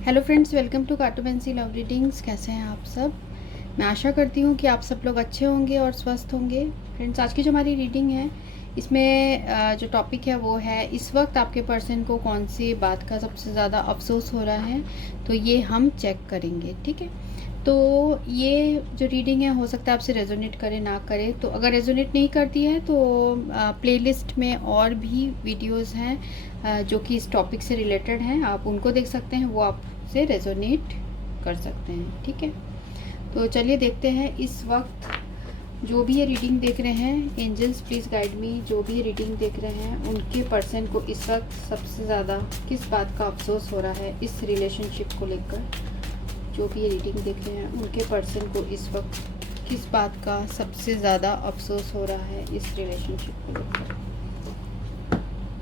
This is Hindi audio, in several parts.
Hello friends, welcome to cartomancy love readings. कैसे हैं आप सब? मैं आशा करती हूँ कि आप सब लोग अच्छे होंगे और स्वस्थ होंगे। फ्रेंड्स, आज की जो हमारी रीडिंग है इसमें जो टॉपिक है वो है इस वक्त आपके पर्सन को कौन सी बात का सबसे ज़्यादा अफसोस हो रहा है, तो ये हम चेक करेंगे। ठीक है, तो ये जो रीडिंग है हो सकता है आपसे रेजोनेट करे ना करे, तो अगर रेजोनेट नहीं करती है तो प्लेलिस्ट में और भी वीडियोस हैं जो कि इस टॉपिक से रिलेटेड हैं, आप उनको देख सकते हैं, वो आपसे रेजोनेट कर सकते हैं। ठीक है, तो चलिए देखते हैं इस वक्त जो भी ये रीडिंग देख रहे हैं, एंजल्स प्लीज़ गाइड मी, जो भी ये रीडिंग देख रहे हैं उनके पर्सन को इस वक्त सबसे ज़्यादा किस बात का अफसोस हो रहा है इस रिलेशनशिप को लेकर। जो भी ये रीडिंग देख रहे हैं उनके पर्सन को इस वक्त किस बात का सबसे ज़्यादा अफसोस हो रहा है इस रिलेशनशिप को लेकर।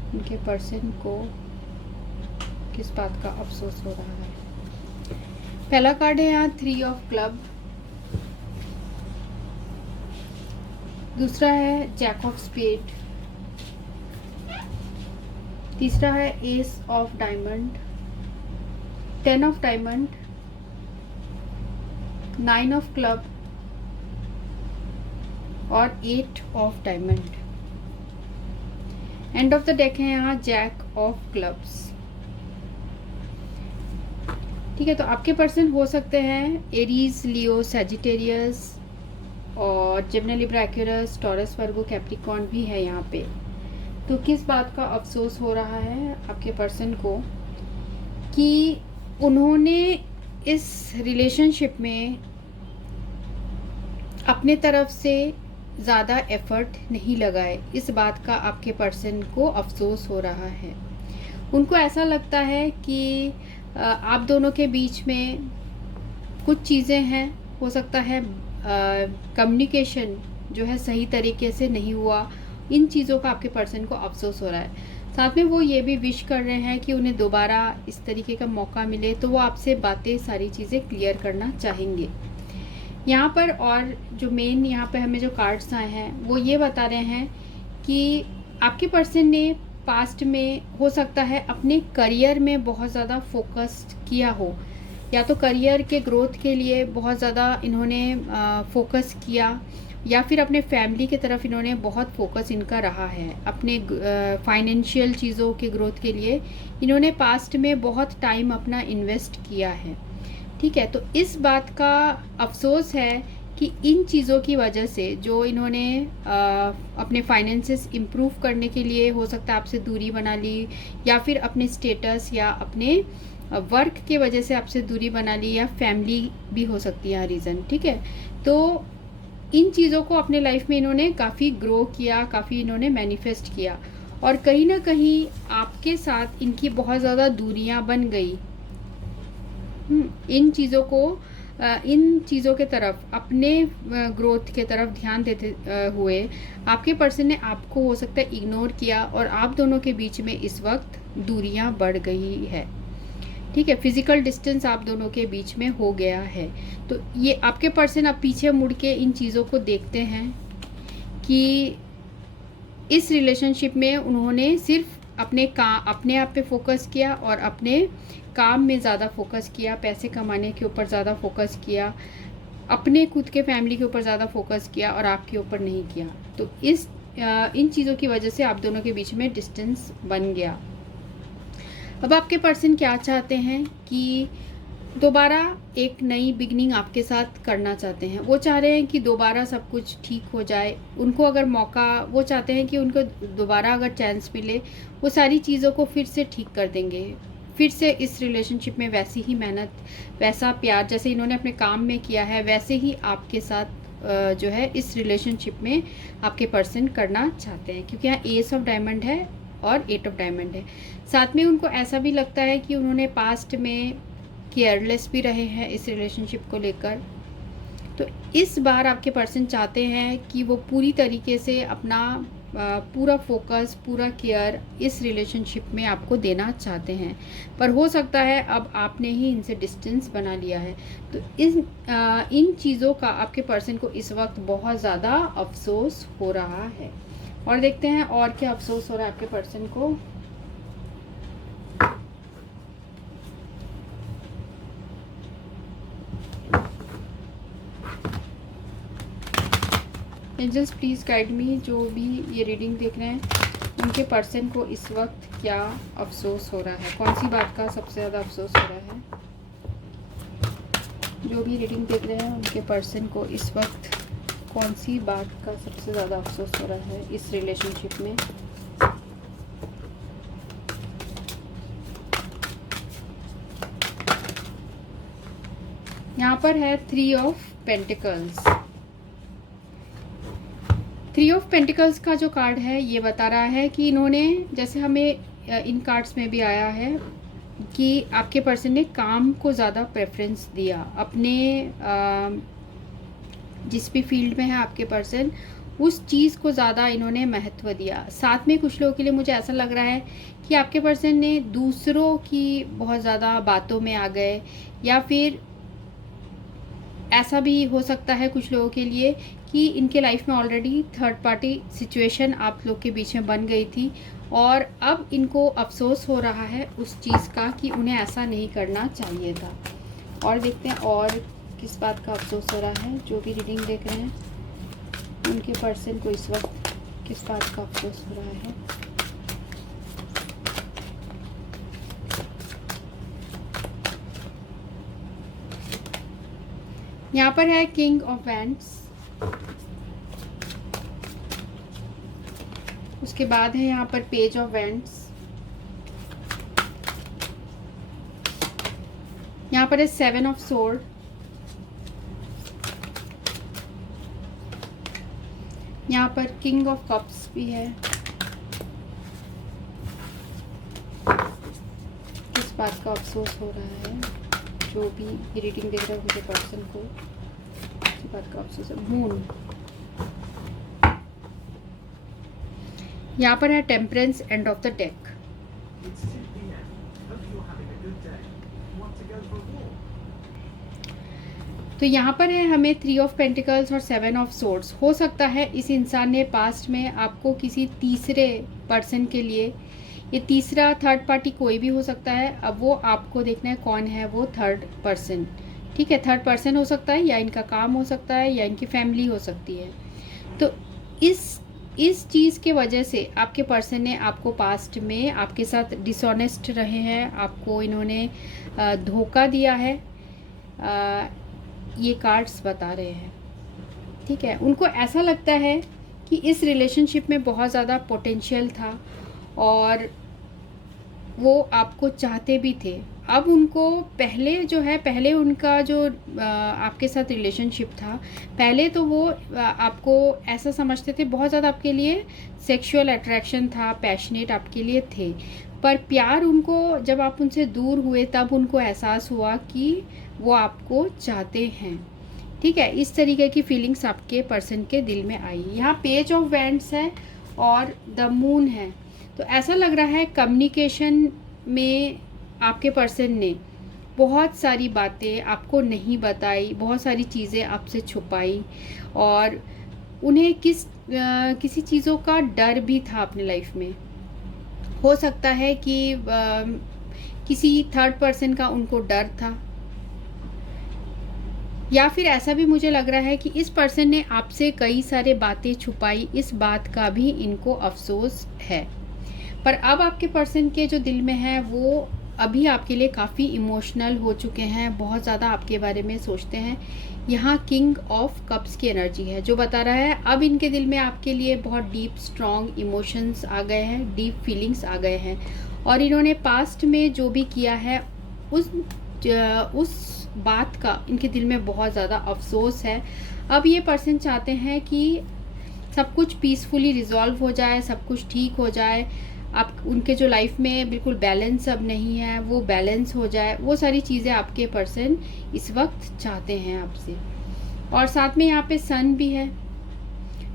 उनके पर्सन को किस बात का अफसोस हो रहा है। पहला कार्ड है यहाँ 3 ऑफ क्लब, दूसरा है जैक ऑफ स्पेड, तीसरा है S of diamond, 10 of diamond, 9 of club और 8 of diamond. End of the deck है यहाँ जैक ऑफ क्लब्स। ठीक है, तो आपके पर्सन हो सकते हैं एरीज, लियो, सैजिटेरियस और जेमिनी, लिब्रा, एक्वेरियस, टॉरस, वर्गो, कैप्रिकॉर्न भी है यहाँ पे। तो किस बात का अफसोस हो रहा है आपके पर्सन को कि उन्होंने इस रिलेशनशिप में अपने तरफ से ज़्यादा एफर्ट नहीं लगाए, इस बात का आपके पर्सन को अफसोस हो रहा है। उनको ऐसा लगता है कि आप दोनों के बीच में कुछ चीज़ें हैं, हो सकता है कम्युनिकेशन जो है सही तरीके से नहीं हुआ, इन चीज़ों का आपके पर्सन को अफसोस हो रहा है। साथ में वो ये भी विश कर रहे हैं कि उन्हें दोबारा इस तरीके का मौका मिले, तो वो आपसे बातें सारी चीज़ें क्लियर करना चाहेंगे यहाँ पर। और जो मेन यहाँ पे हमें जो कार्ड्स आए हैं वो ये बता रहे हैं कि आपके पर्सन ने पास्ट में हो सकता है अपने करियर में बहुत ज़्यादा फोकस किया हो, या तो करियर के ग्रोथ के लिए बहुत ज़्यादा इन्होंने फोकस किया, या फिर अपने फैमिली की तरफ इन्होंने बहुत फोकस इनका रहा है। अपने फाइनेंशियल चीज़ों के ग्रोथ के लिए इन्होंने पास्ट में बहुत टाइम अपना इन्वेस्ट किया है। ठीक है, तो इस बात का अफसोस है कि इन चीज़ों की वजह से जो इन्होंने अपने फाइनेंसेस इम्प्रूव करने के लिए हो सकता है आपसे दूरी बना ली, या फिर अपने स्टेटस या अपने वर्क के वजह से आपसे दूरी बना ली, या फैमिली भी हो सकती है रीज़न। ठीक है, तो इन चीज़ों को अपने लाइफ में इन्होंने काफ़ी ग्रो किया, काफ़ी इन्होंने मैनिफेस्ट किया, और कहीं ना कहीं आपके साथ इनकी बहुत ज़्यादा दूरियां बन गई। इन चीज़ों के तरफ, अपने ग्रोथ के तरफ ध्यान देते हुए आपके पर्सन ने आपको हो सकता है इग्नोर किया, और आप दोनों के बीच में इस वक्त दूरियां बढ़ गई है। ठीक है, फिजिकल डिस्टेंस आप दोनों के बीच में हो गया है। तो ये आपके पर्सन अब पीछे मुड़ के इन चीज़ों को देखते हैं कि इस रिलेशनशिप में उन्होंने सिर्फ अपने आप पे फोकस किया, और अपने काम में ज़्यादा फोकस किया, पैसे कमाने के ऊपर ज़्यादा फोकस किया, अपने खुद के फैमिली के ऊपर ज़्यादा फोकस किया, और आपके ऊपर नहीं किया। तो इन चीज़ों की वजह से आप दोनों के बीच में डिस्टेंस बन गया। अब आपके पर्सन क्या चाहते हैं कि दोबारा एक नई बिगनिंग आपके साथ करना चाहते हैं। वो चाह रहे हैं कि दोबारा सब कुछ ठीक हो जाए। उनको अगर मौका, वो चाहते हैं कि उनको दोबारा अगर चांस मिले, वो सारी चीज़ों को फिर से ठीक कर देंगे, फिर से इस रिलेशनशिप में वैसी ही मेहनत, वैसा प्यार जैसे इन्होंने अपने काम में किया है, वैसे ही आपके साथ जो है इस रिलेशनशिप में आपके पर्सन करना चाहते हैं। क्योंकि यहाँ एस ऑफ डायमंड है और 8 ऑफ डायमंड है। साथ में उनको ऐसा भी लगता है कि उन्होंने पास्ट में केयरलेस भी रहे हैं इस रिलेशनशिप को लेकर। तो इस बार आपके पर्सन चाहते हैं कि वो पूरी तरीके से अपना पूरा फोकस, पूरा केयर इस रिलेशनशिप में आपको देना चाहते हैं, पर हो सकता है अब आपने ही इनसे डिस्टेंस बना लिया है। तो इन चीज़ों का आपके पर्सन को इस वक्त बहुत ज़्यादा अफसोस हो रहा है। और देखते हैं और क्या अफसोस हो रहा है आपके पर्सन को। एंजल्स प्लीज़ गाइड मी, जो भी ये रीडिंग देख रहे हैं उनके पर्सन को इस वक्त क्या अफसोस हो रहा है, कौन सी बात का सबसे ज़्यादा अफसोस हो रहा है। जो भी रीडिंग देख रहे हैं उनके पर्सन को इस वक्त कौन सी बात का सबसे ज़्यादा अफसोस हो रहा है इस रिलेशनशिप में। यहाँ पर है 3 ऑफ पेंटिकल्स। 3 ऑफ पेंटिकल्स का जो कार्ड है ये बता रहा है कि इन्होंने, जैसे हमें इन कार्ड्स में भी आया है कि आपके पर्सन ने काम को ज़्यादा प्रेफरेंस दिया, अपने जिस भी फील्ड में है आपके पर्सन उस चीज़ को ज़्यादा इन्होंने महत्व दिया। साथ में कुछ लोगों के लिए मुझे ऐसा लग रहा है कि आपके पर्सन ने दूसरों की बहुत ज़्यादा बातों में आ गए, या फिर ऐसा भी हो सकता है कुछ लोगों के लिए कि इनके लाइफ में ऑलरेडी थर्ड पार्टी सिचुएशन आप लोग के बीच में बन गई थी और अब इनको अफसोस हो रहा है उस चीज़ का कि उन्हें ऐसा नहीं करना चाहिए था। और देखते हैं और किस बात का अफसोस हो रहा है। जो भी रीडिंग देख रहे हैं उनके पर्सन को इस वक्त किस बात का अफसोस हो रहा है। यहाँ पर है किंग ऑफ वैंड्स, उसके बाद है यहाँ पर पेज ऑफ वैंड्स, यहाँ पर है 7 ऑफ सोर्ड, यहाँ पर किंग ऑफ कप्स भी है। किस बात का अफसोस हो रहा है जो भी ये रीडिंग देख रहे हैं उनके पर्सन को, किस बात का अफसोस है। मून, यहाँ पर है temperance, end of the deck. तो यहाँ पर है हमें 3 ऑफ पेंटिकल्स और 7 ऑफ सोर्ड्स। हो सकता है इस इंसान ने पास्ट में आपको किसी तीसरे पर्सन के लिए, ये तीसरा थर्ड पार्टी कोई भी हो सकता है, अब वो आपको देखना है कौन है वो थर्ड पर्सन। ठीक है, थर्ड पर्सन हो सकता है या इनका काम हो सकता है या इनकी फैमिली हो सकती है। तो इस चीज़ के वजह से आपके पर्सन ने आपको पास्ट में आपके साथ डिसऑनेस्ट रहे हैं, आपको इन्होंने धोखा दिया है, ये कार्ड्स बता रहे हैं। ठीक है, उनको ऐसा लगता है कि इस रिलेशनशिप में बहुत ज़्यादा पोटेंशियल था और वो आपको चाहते भी थे। अब उनको पहले उनका जो आपके साथ रिलेशनशिप था, पहले तो वो आपको ऐसा समझते थे, बहुत ज़्यादा आपके लिए सेक्सुअल अट्रैक्शन था, पैशनेट आपके लिए थे, पर प्यार उनको जब आप उनसे दूर हुए तब उनको एहसास हुआ कि वो आपको चाहते हैं। ठीक है, इस तरीके की फीलिंग्स आपके पर्सन के दिल में आई। यहाँ पेज ऑफ वैंड्स है और द मून है, तो ऐसा लग रहा है कम्युनिकेशन में आपके पर्सन ने बहुत सारी बातें आपको नहीं बताई, बहुत सारी चीज़ें आपसे छुपाई और उन्हें किसी चीज़ों का डर भी था अपने लाइफ में। हो सकता है कि किसी थर्ड पर्सन का उनको डर था, या फिर ऐसा भी मुझे लग रहा है कि इस पर्सन ने आपसे कई सारे बातें छुपाई, इस बात का भी इनको अफसोस है। पर अब आपके पर्सन के जो दिल में है वो अभी आपके लिए काफ़ी इमोशनल हो चुके हैं, बहुत ज़्यादा आपके बारे में सोचते हैं। यहाँ किंग ऑफ कप्स की एनर्जी है जो बता रहा है अब इनके दिल में आपके लिए बहुत डीप स्ट्रॉन्ग इमोशंस आ गए हैं, डीप फीलिंग्स आ गए हैं और इन्होंने पास्ट में जो भी किया है उस बात का इनके दिल में बहुत ज़्यादा अफसोस है। अब ये पर्सन चाहते हैं कि सब कुछ पीसफुली रिजॉल्व हो जाए, सब कुछ ठीक हो जाए, आप उनके जो लाइफ में बिल्कुल बैलेंस अब नहीं है वो बैलेंस हो जाए, वो सारी चीज़ें आपके पर्सन इस वक्त चाहते हैं आपसे। और साथ में यहाँ पे सन भी है।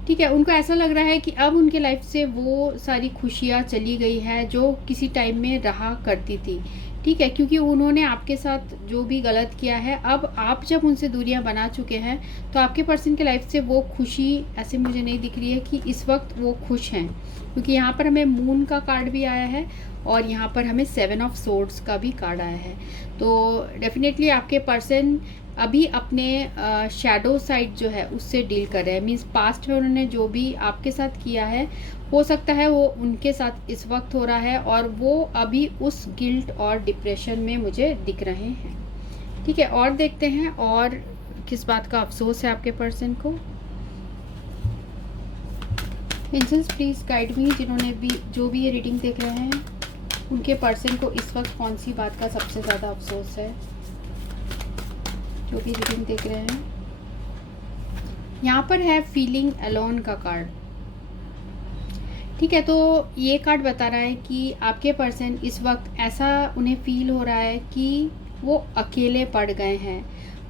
ठीक है, उनको ऐसा लग रहा है कि अब उनके लाइफ से वो सारी खुशियाँ चली गई है जो किसी टाइम में रहा करती थी, ठीक है, क्योंकि उन्होंने आपके साथ जो भी गलत किया है, अब आप जब उनसे दूरियां बना चुके हैं तो आपके पर्सन की लाइफ से वो खुशी ऐसे मुझे नहीं दिख रही है कि इस वक्त वो खुश हैं, क्योंकि यहाँ पर हमें मून का कार्ड भी आया है और यहाँ पर हमें 7 ऑफ सोर्ड्स का भी कार्ड आया है। तो डेफिनेटली आपके पर्सन अभी अपने शैडो साइड जो है उससे डील कर रहे हैं। मीन्स पास्ट में उन्होंने जो भी आपके साथ किया है, हो सकता है वो उनके साथ इस वक्त हो रहा है और वो अभी उस गिल्ट और डिप्रेशन में मुझे दिख रहे हैं। ठीक है, और देखते हैं और किस बात का अफसोस है आपके पर्सन को। एंजल्स प्लीज़ गाइड मी, जिन्होंने भी जो भी ये रीडिंग देख रहे हैं उनके पर्सन को इस वक्त कौन सी बात का सबसे ज़्यादा अफसोस है, जो भी रीडिंग देख रहे हैं। यहाँ पर है फीलिंग अलोन का कार्ड। ठीक है, तो ये कार्ड बता रहा है कि आपके पर्सन इस वक्त ऐसा उन्हें फील हो रहा है कि वो अकेले पड़ गए हैं।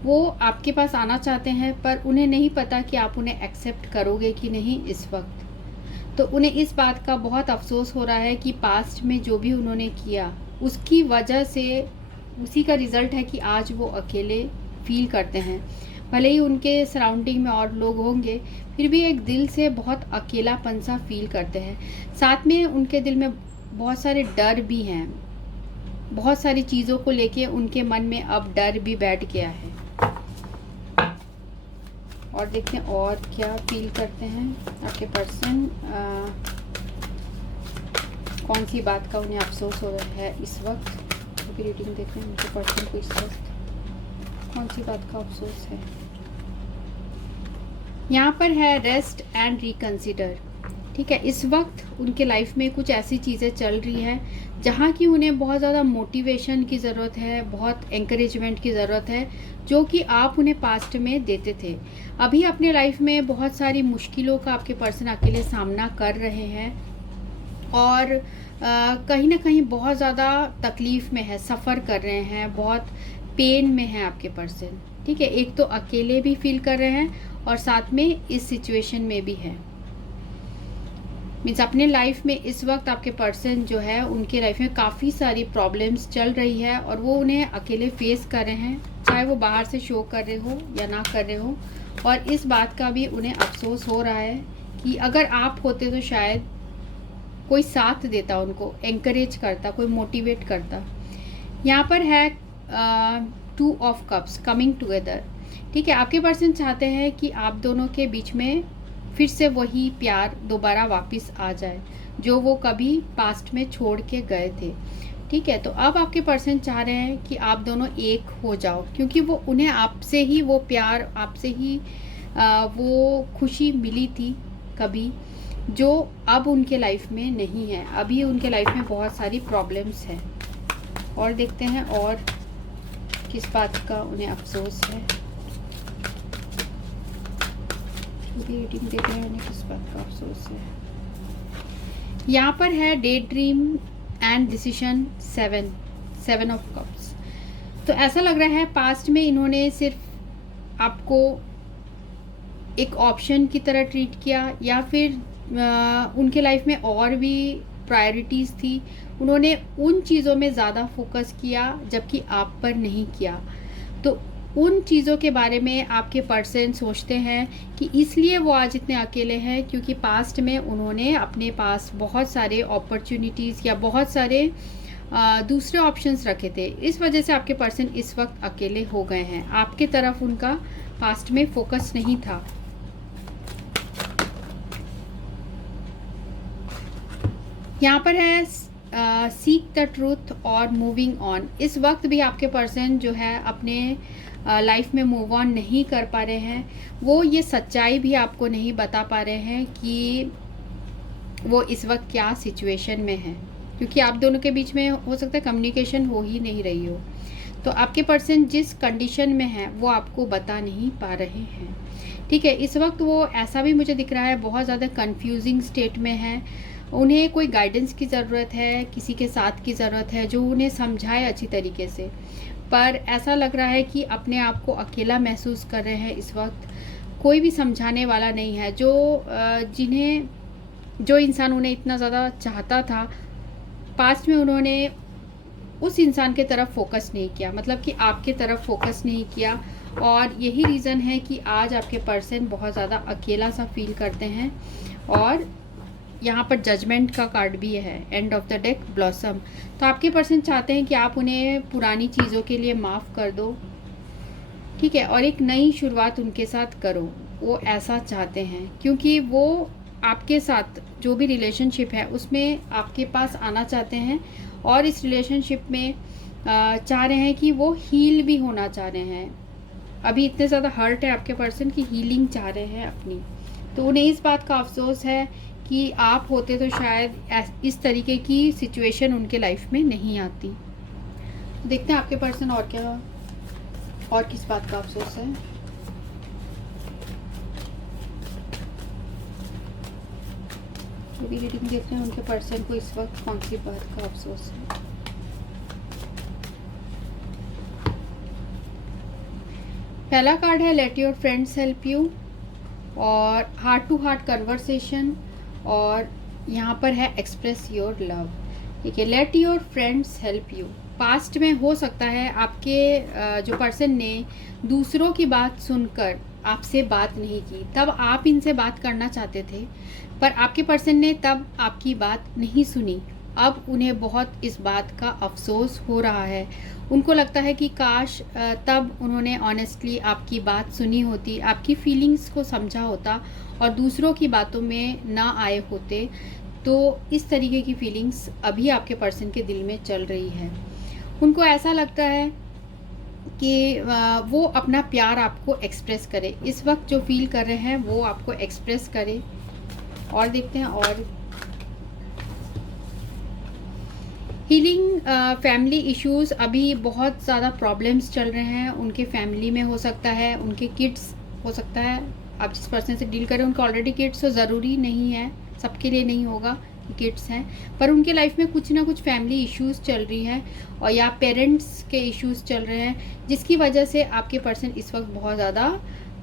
वो आपके पास आना चाहते हैं पर उन्हें नहीं पता कि आप उन्हें एक्सेप्ट करोगे कि नहीं इस वक्त। तो उन्हें इस बात का बहुत अफसोस हो रहा है कि पास्ट में जो भी उन्होंने किया उसकी वजह से उसी का रिज़ल्ट है कि आज वो अकेले फील करते हैं। भले ही उनके सराउंडिंग में और लोग होंगे, फिर भी एक दिल से बहुत अकेलापन सा फील करते हैं। साथ में उनके दिल में बहुत सारे डर भी हैं, बहुत सारी चीज़ों को लेके उनके मन में अब डर भी बैठ गया है। और देखते हैं और क्या फील करते हैं आपके पर्सन, कौन सी बात का उन्हें अफसोस हो रहा है इस वक्त। जो भी रीडिंग देख रहे हैं उनके पर्सन को इस वक्त कौन सी बात का अफसोस है। यहाँ पर है रेस्ट एंड रिकंसिडर। ठीक है, इस वक्त उनके लाइफ में कुछ ऐसी चीज़ें चल रही हैं जहाँ की उन्हें बहुत ज़्यादा मोटिवेशन की ज़रूरत है, बहुत एंकरेजमेंट की ज़रूरत है, जो कि आप उन्हें पास्ट में देते थे। अभी अपने लाइफ में बहुत सारी मुश्किलों का आपके पर्सन अकेले सामना कर रहे हैं और कहीं ना कहीं बहुत ज़्यादा तकलीफ़ में है, सफ़र कर रहे हैं, बहुत पेन में है आपके पर्सन। ठीक है, एक तो अकेले भी फील कर रहे हैं और साथ में इस सिचुएशन में भी है। मीन्स अपने लाइफ में इस वक्त आपके पर्सन जो है उनके लाइफ में काफ़ी सारी प्रॉब्लम्स चल रही है और वो उन्हें अकेले फेस कर रहे हैं, चाहे वो बाहर से शो कर रहे हो या ना कर रहे हो। और इस बात का भी उन्हें अफसोस हो रहा है कि अगर आप होते तो शायद कोई साथ देता, उनको एंकरेज करता, कोई मोटिवेट करता। यहाँ पर है 2 ऑफ कप्स कमिंग टुगेदर। ठीक है, आपके पर्सन चाहते हैं कि आप दोनों के बीच में फिर से वही प्यार दोबारा वापस आ जाए जो वो कभी पास्ट में छोड़ के गए थे। ठीक है, तो अब आपके पर्सन चाह रहे हैं कि आप दोनों एक हो जाओ, क्योंकि वो उन्हें आपसे ही वो प्यार, आपसे ही वो खुशी मिली थी कभी, जो अब उनके लाइफ में नहीं है। अभी उनके लाइफ में बहुत सारी प्रॉब्लम्स हैं। और देखते हैं और किस बात का उन्हें अफसोस है। रीडिंग देख रहे हैं उन्हें किस बात का अफसोस है। यहाँ पर है day dream and decision 7 of cups. तो ऐसा लग रहा है पास्ट में इन्होंने सिर्फ आपको एक ऑप्शन की तरह ट्रीट किया या फिर उनके लाइफ में और भी प्रायोरिटीज़ थी, उन्होंने उन चीज़ों में ज़्यादा फोकस किया जबकि आप पर नहीं किया। तो उन चीज़ों के बारे में आपके पर्सन सोचते हैं कि इसलिए वो आज इतने अकेले हैं, क्योंकि पास्ट में उन्होंने अपने पास बहुत सारे अपॉर्चुनिटीज़ या बहुत सारे दूसरे ऑप्शंस रखे थे। इस वजह से आपके पर्सन इस वक्त अकेले हो गए हैं, आपके तरफ उनका पास्ट में फोकस नहीं था। यहाँ पर है सीक द ट्रूथ और मूविंग ऑन। इस वक्त भी आपके पर्सन जो है अपने लाइफ में मूव ऑन नहीं कर पा रहे हैं। वो ये सच्चाई भी आपको नहीं बता पा रहे हैं कि वो इस वक्त क्या सिचुएशन में है, क्योंकि आप दोनों के बीच में हो सकता है कम्युनिकेशन हो ही नहीं रही हो। तो आपके पर्सन जिस कंडीशन में है वो आपको बता नहीं पा रहे हैं। ठीक है, इस वक्त वो ऐसा भी मुझे दिख रहा है बहुत ज़्यादा कंफ्यूजिंग स्टेट में है। उन्हें कोई गाइडेंस की ज़रूरत है, किसी के साथ की ज़रूरत है जो उन्हें समझाए अच्छी तरीके से। पर ऐसा लग रहा है कि अपने आप को अकेला महसूस कर रहे हैं इस वक्त, कोई भी समझाने वाला नहीं है। जो इंसान उन्हें इतना ज़्यादा चाहता था, पास्ट में उन्होंने उस इंसान के तरफ फोकस नहीं किया, मतलब कि आपके तरफ फोकस नहीं किया। और यही रीज़न है कि आज आपके पर्सन बहुत ज़्यादा अकेला सा फील करते हैं। और यहाँ पर जजमेंट का कार्ड भी है, end of the deck blossom. तो आपके पर्सन चाहते हैं कि आप उन्हें पुरानी चीज़ों के लिए माफ़ कर दो, ठीक है, और एक नई शुरुआत उनके साथ करो। वो ऐसा चाहते हैं क्योंकि वो आपके साथ जो भी रिलेशनशिप है उसमें आपके पास आना चाहते हैं, और इस रिलेशनशिप में चाह रहे हैं कि वो हील भी होना चाह रहे हैं। अभी इतने ज़्यादा हर्ट है आपके पर्सन की हीलिंग चाह रहे हैं अपनी। तो उन्हें इस बात का अफसोस है कि आप होते तो शायद इस तरीके की सिचुएशन उनके लाइफ में नहीं आती। देखते हैं आपके पर्सन और क्या, और किस बात का अफसोस है। जो भी रीडिंग देख रहे हैं उनके पर्सन को इस वक्त कौन सी बात का अफसोस है। पहला कार्ड है let your friends help you, और हार्ट टू हार्ट कन्वर्सेशन, और यहाँ पर है एक्सप्रेस योर लव। ठीक है, let your friends help you. Past में हो सकता है आपके जो पर्सन ने दूसरों की बात सुनकर आपसे बात नहीं की, तब आप इनसे बात करना चाहते थे, पर आपके पर्सन ने तब आपकी बात नहीं सुनी। अब उन्हें बहुत इस बात का अफसोस हो रहा है। उनको लगता है कि काश तब उन्होंने ऑनेस्टली आपकी बात सुनी होती, आपकी फीलिंग्स को समझा होता और दूसरों की बातों में ना आए होते। तो इस तरीके की फीलिंग्स अभी आपके पर्सन के दिल में चल रही है। उनको ऐसा लगता है कि वो अपना प्यार आपको एक्सप्रेस करे, इस वक्त जो फील कर रहे हैं वो आपको एक्सप्रेस करे। और देखते हैं और हीलिंग फैमिली इश्यूज़। अभी बहुत ज़्यादा प्रॉब्लम्स चल रहे हैं उनके फैमिली में, हो सकता है उनके किड्स, हो सकता है आप जिस पर्सन से डील करें उनके ऑलरेडी किड्स, तो ज़रूरी नहीं है, सबके लिए नहीं होगा कि किड्स हैं, पर उनके लाइफ में कुछ ना कुछ फैमिली इश्यूज़ चल रही है, और या पेरेंट्स के इश्यूज़ चल रहे हैं, जिसकी वजह से आपके पर्सन इस वक्त बहुत ज़्यादा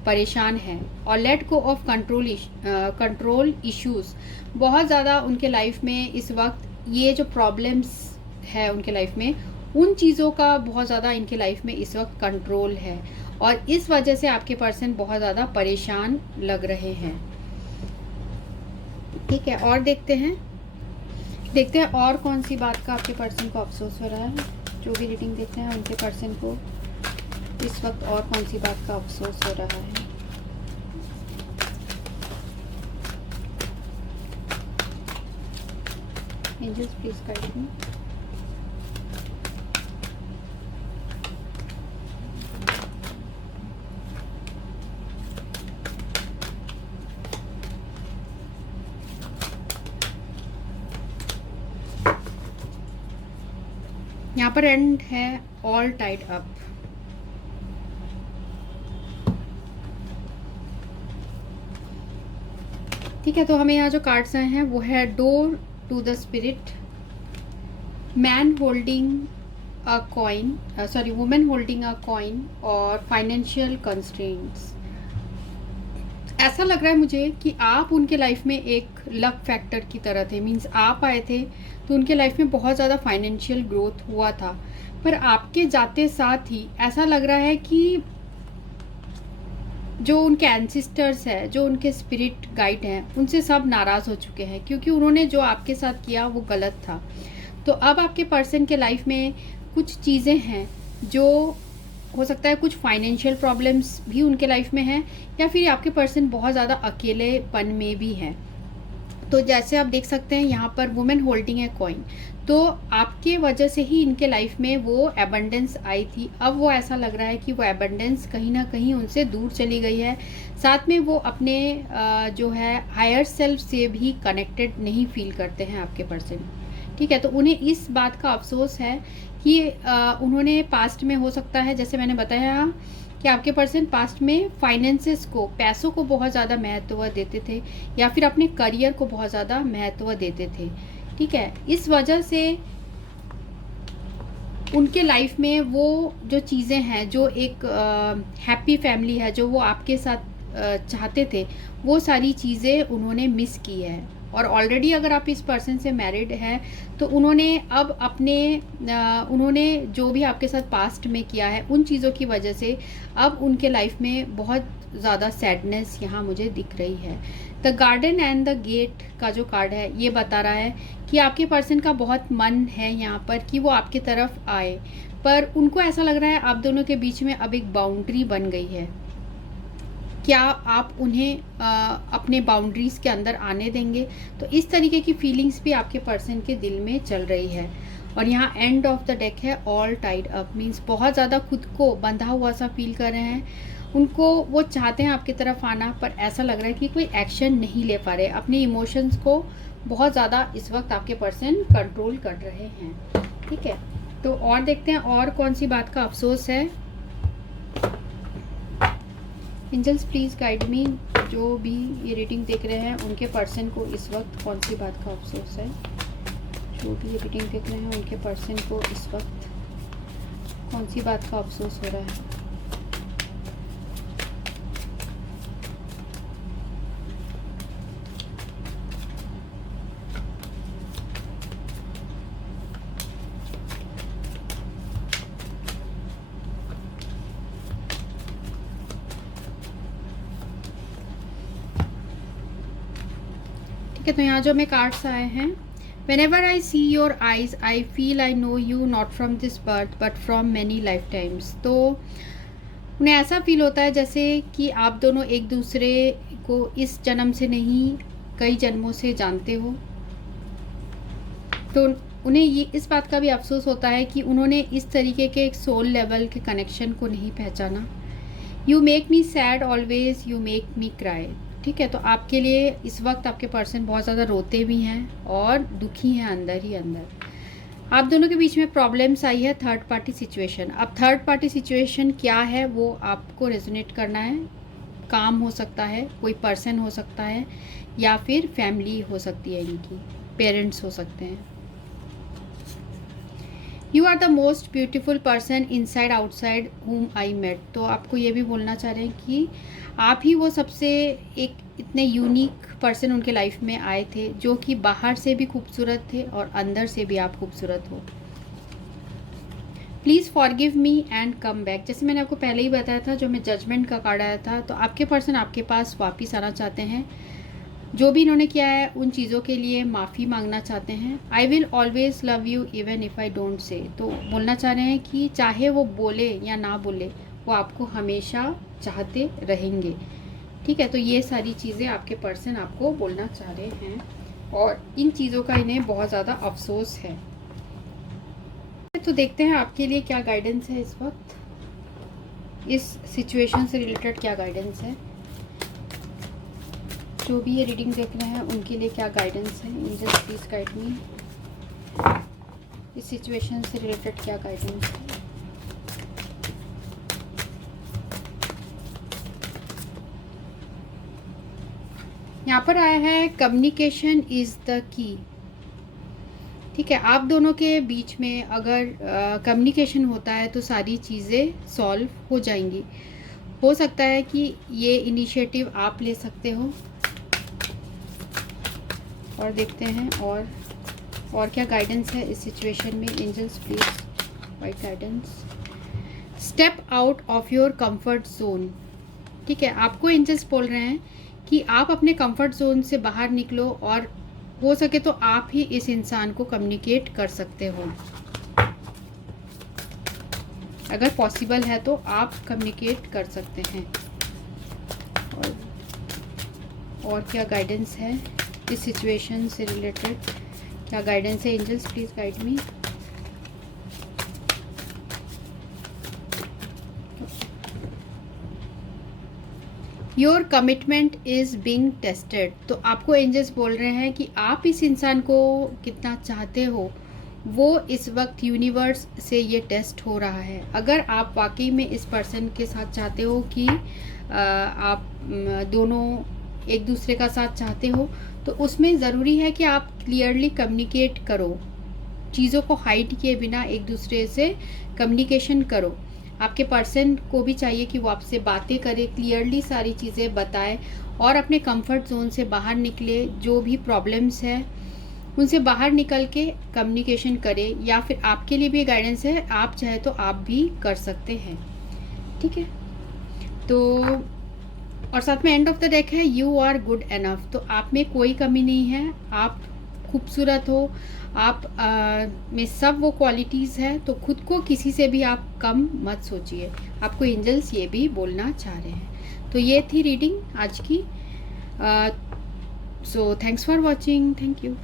परेशान है। और let go of control issues, बहुत ज़्यादा उनके लाइफ में इस वक्त ये जो प्रॉब्लम्स है उनके लाइफ में, उन चीज़ों का बहुत ज़्यादा इनके लाइफ में इस वक्त कंट्रोल है, और इस वजह से आपके पर्सन बहुत ज़्यादा परेशान लग रहे हैं। ठीक है, और देखते हैं और कौन सी बात का आपके पर्सन को अफसोस हो रहा है। जो भी रीडिंग देखते हैं उनके पर्सन को इस वक्त और कौन सी बात का अफसोस हो रहा है। Angels please guide me. यहाँ पर एंड है ऑल टाइड अप। ठीक है, तो हमें यहाँ जो कार्ड्स आए हैं वो है door to the spirit, man holding a coin, sorry women holding a coin, और फाइनेंशियल कंस्ट्रेंट्स। ऐसा लग रहा है मुझे कि आप उनके लाइफ में एक लक फैक्टर की तरह थे, मीन्स आप आए थे तो उनके लाइफ में बहुत ज़्यादा फाइनेंशियल ग्रोथ हुआ था, पर आपके जाते साथ ही ऐसा लग रहा है कि जो उनके एंसिस्टर्स है, जो उनके स्पिरिट गाइड हैं, उनसे सब नाराज़ हो चुके हैं, क्योंकि उन्होंने जो आपके साथ किया वो गलत था। तो अब आपके पर्सन के लाइफ में कुछ चीज़ें हैं जो हो सकता है कुछ फाइनेंशियल प्रॉब्लम्स भी उनके लाइफ में हैं, या फिर आपके पर्सन बहुत ज़्यादा अकेलेपन में भी हैं। तो जैसे आप देख सकते हैं यहाँ पर वुमेन होल्डिंग है कॉइन, तो आपके वजह से ही इनके लाइफ में वो एबंडेंस आई थी। अब वो ऐसा लग रहा है कि वो एबंडेंस कहीं ना कहीं उनसे दूर चली गई है, साथ में वो अपने जो है हायर सेल्फ से भी कनेक्टेड नहीं फील करते हैं आपके पर्सन। ठीक है, तो उन्हें इस बात का अफसोस है कि उन्होंने पास्ट में, हो सकता है जैसे मैंने बताया कि आपके पर्सन पास्ट में फाइनेंसेस को, पैसों को बहुत ज़्यादा महत्व देते थे, या फिर अपने करियर को बहुत ज़्यादा महत्व देते थे। ठीक है, इस वजह से उनके लाइफ में वो जो चीज़ें हैं, जो एक हैप्पी फैमिली है जो वो आपके साथ चाहते थे, वो सारी चीज़ें उन्होंने मिस की है। और ऑलरेडी अगर आप इस पर्सन से मैरिड हैं तो उन्होंने अब उन्होंने जो भी आपके साथ पास्ट में किया है उन चीज़ों की वजह से अब उनके लाइफ में बहुत ज़्यादा सैडनेस यहाँ मुझे दिख रही है। The garden and the gate का जो कार्ड है ये बता रहा है कि आपके पर्सन का बहुत मन है यहाँ पर कि वो आपकी तरफ आए, पर उनको ऐसा लग रहा है आप दोनों के बीच में अब एक बाउंड्री बन गई है। क्या आप उन्हें अपने बाउंड्रीज़ के अंदर आने देंगे? तो इस तरीके की फीलिंग्स भी आपके पर्सन के दिल में चल रही है। और यहाँ एंड ऑफ द डेक है ऑल टाइड अप, मीन्स बहुत ज़्यादा खुद को बंधा हुआ सा फील कर रहे हैं। उनको वो चाहते हैं आपकी तरफ आना, पर ऐसा लग रहा है कि कोई एक्शन नहीं ले पा रहे। अपने इमोशंस को बहुत ज़्यादा इस वक्त आपके पर्सन कंट्रोल कर रहे हैं। ठीक है, तो और देखते हैं और कौन सी बात का अफसोस है। एंजल्स प्लीज़ गाइड मी, जो भी ये रीडिंग देख रहे हैं उनके पर्सन को इस वक्त कौन सी बात का अफसोस है। जो भी ये रीडिंग देख रहे हैं उनके पर्सन को इस वक्त कौन सी बात का अफसोस हो रहा है। ठीक है, तो यहाँ जो हमें कार्ड्स आए हैं, Whenever I see your eyes, I feel I know you not from this birth but from many lifetimes। तो उन्हें ऐसा फील होता है जैसे कि आप दोनों एक दूसरे को इस जन्म से नहीं कई जन्मों से जानते हो। तो उन्हें ये इस बात का भी अफसोस होता है कि उन्होंने इस तरीके के एक सोल लेवल के कनेक्शन को नहीं पहचाना। You make me sad always, you make me cry. ठीक है, तो आपके लिए इस वक्त आपके पर्सन बहुत ज़्यादा रोते भी हैं और दुखी हैं अंदर ही अंदर। आप दोनों के बीच में प्रॉब्लम्स आई है थर्ड पार्टी सिचुएशन। अब थर्ड पार्टी सिचुएशन क्या है वो आपको रेजोनेट करना है। काम हो सकता है, कोई पर्सन हो सकता है, या फिर फैमिली हो सकती है, इनकी पेरेंट्स हो सकते हैं। You are the most beautiful person inside outside whom I met. तो आपको ये भी बोलना चाह रहे हैं कि आप ही वो सबसे एक इतने यूनिक पर्सन उनके लाइफ में आए थे जो कि बाहर से भी खूबसूरत थे और अंदर से भी आप खूबसूरत हो। Please forgive me and come back. जैसे मैंने आपको पहले ही बताया था, जो हमें जजमेंट का कार्ड आया था, तो आपके पर्सन आपके पास वापस आना चाहते हैं। जो भी इन्होंने किया है उन चीज़ों के लिए माफ़ी मांगना चाहते हैं। I will always love you even if I don't say. तो बोलना चाह रहे हैं कि चाहे वो बोले या ना बोले, वो आपको हमेशा चाहते रहेंगे। ठीक है, तो ये सारी चीज़ें आपके पर्सन आपको बोलना चाह रहे हैं और इन चीज़ों का इन्हें बहुत ज़्यादा अफसोस है। तो देखते हैं आपके लिए क्या गाइडेंस है इस वक्त, इस सिचुएशन से रिलेटेड क्या गाइडेंस है। जो भी ये रीडिंग देख रहे हैं उनके लिए क्या गाइडेंस है। एंजल्स प्लीज गाइड मी, इस सिचुएशन से रिलेटेड क्या गाइडेंस है। यहाँ पर आया है कम्युनिकेशन इज़ द की। ठीक है, आप दोनों के बीच में अगर कम्युनिकेशन होता है तो सारी चीज़ें सॉल्व हो जाएंगी। हो सकता है कि ये इनिशिएटिव आप ले सकते हो। और देखते हैं और क्या गाइडेंस है इस सिचुएशन में। Angels please wait guidance. Step out of your comfort zone. ठीक है, आपको एंजल्स बोल रहे हैं कि आप अपने कंफर्ट जोन से बाहर निकलो और हो सके तो आप ही इस इंसान को कम्युनिकेट कर सकते हो। अगर पॉसिबल है तो आप कम्युनिकेट कर सकते हैं। और क्या गाइडेंस है इस सिचुएशन से रिलेटेड, क्या गाइडेंस है। Angels please guide me. Your commitment is being tested. तो आपको एंजल्स बोल रहे हैं कि आप इस इंसान को कितना चाहते हो वो इस वक्त यूनिवर्स से ये टेस्ट हो रहा है। अगर आप वाकई में इस पर्सन के साथ चाहते हो कि आप दोनों एक दूसरे का साथ चाहते हो, तो उसमें ज़रूरी है कि आप क्लियरली कम्युनिकेट करो, चीज़ों को हाइड किए बिना एक दूसरे से कम्युनिकेशन करो। आपके पर्सन को भी चाहिए कि वो आपसे बातें करे, क्लियरली सारी चीज़ें बताए और अपने कंफर्ट जोन से बाहर निकले। जो भी प्रॉब्लम्स है उनसे बाहर निकल के कम्युनिकेशन करे, या फिर आपके लिए भी गाइडेंस है, आप चाहे तो आप भी कर सकते हैं। ठीक है, तो और साथ में एंड ऑफ द डेक है यू आर गुड एनफ। तो आप में कोई कमी नहीं है, आप खूबसूरत हो, आप में सब वो क्वालिटीज़ हैं। तो खुद को किसी से भी आप कम मत सोचिए, आपको एंजल्स ये भी बोलना चाह रहे हैं। तो ये थी रीडिंग आज की। So thanks for watching, thank you.